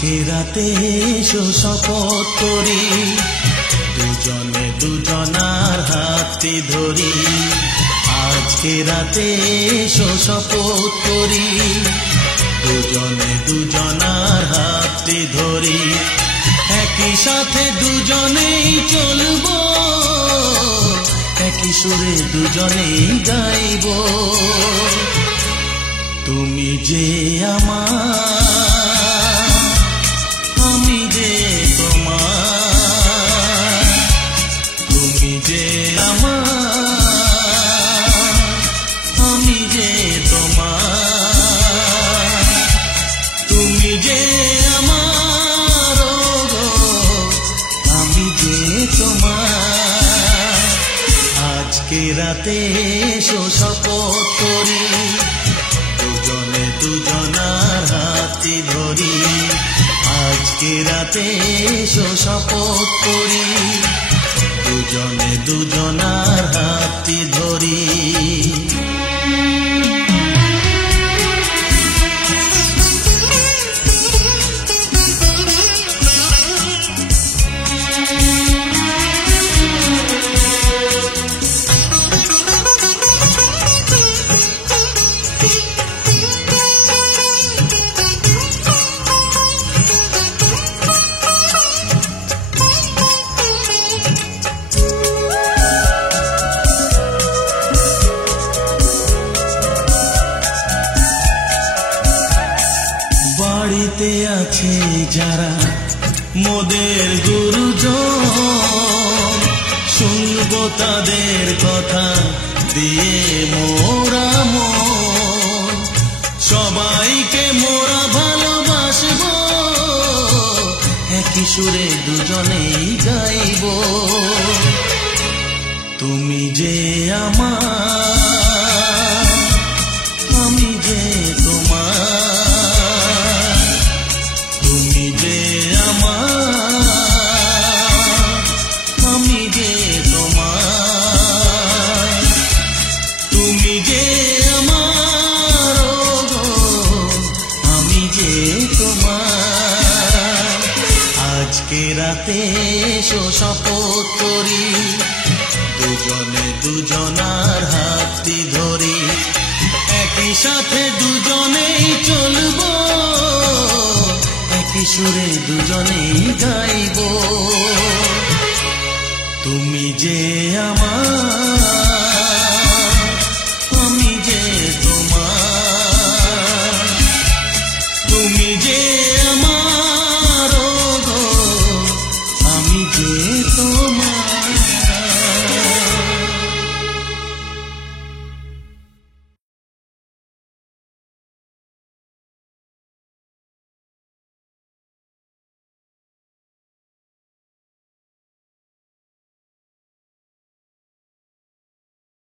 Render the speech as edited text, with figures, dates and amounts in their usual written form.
আজকে রাতে এসো শপথ করি, দুজনে দুজনার হাতটি ধরি। আজকে রাতে এসো শপথ করি, দুজনে দুজনার হাতটি ধরি। একই সাথে দুজনেই চলবো, একই সুরে দুজনেই গাইব। তুমি যে আমার, আমি যে তোমার। তুমি যে আমার, আমি যে তোমার। তুমি যে আমার, আমি যে তোমার। আজকে রাতে এসো শপথ করি, দুজনে দুজনার হাতটি ধরি। আজকে রাতে এসো শপথ করি, দুজনে দুজনার হাতটি ধরি। বাড়িতে আছে যারা মোদের গুরুজন, শুনবো তাদের কথা দিয়ে মোরা মন। সবাইকে মোরা ভালোবাসবো, একই সুরে দুজনেই গাইব। তুমি যে আমার, আমি যে তোমার। তুমি যে আমার, আমি যে তোমার। তুমি যে আমার, আমি যে তোমার। আজকে রাতে এসো শপথ করি, দুজনে দুজনার হাতটি ধরি। একই সাথে দুজনেই চলবো, একই সুরে দুজনেই গাইব। তুমি যে আমার,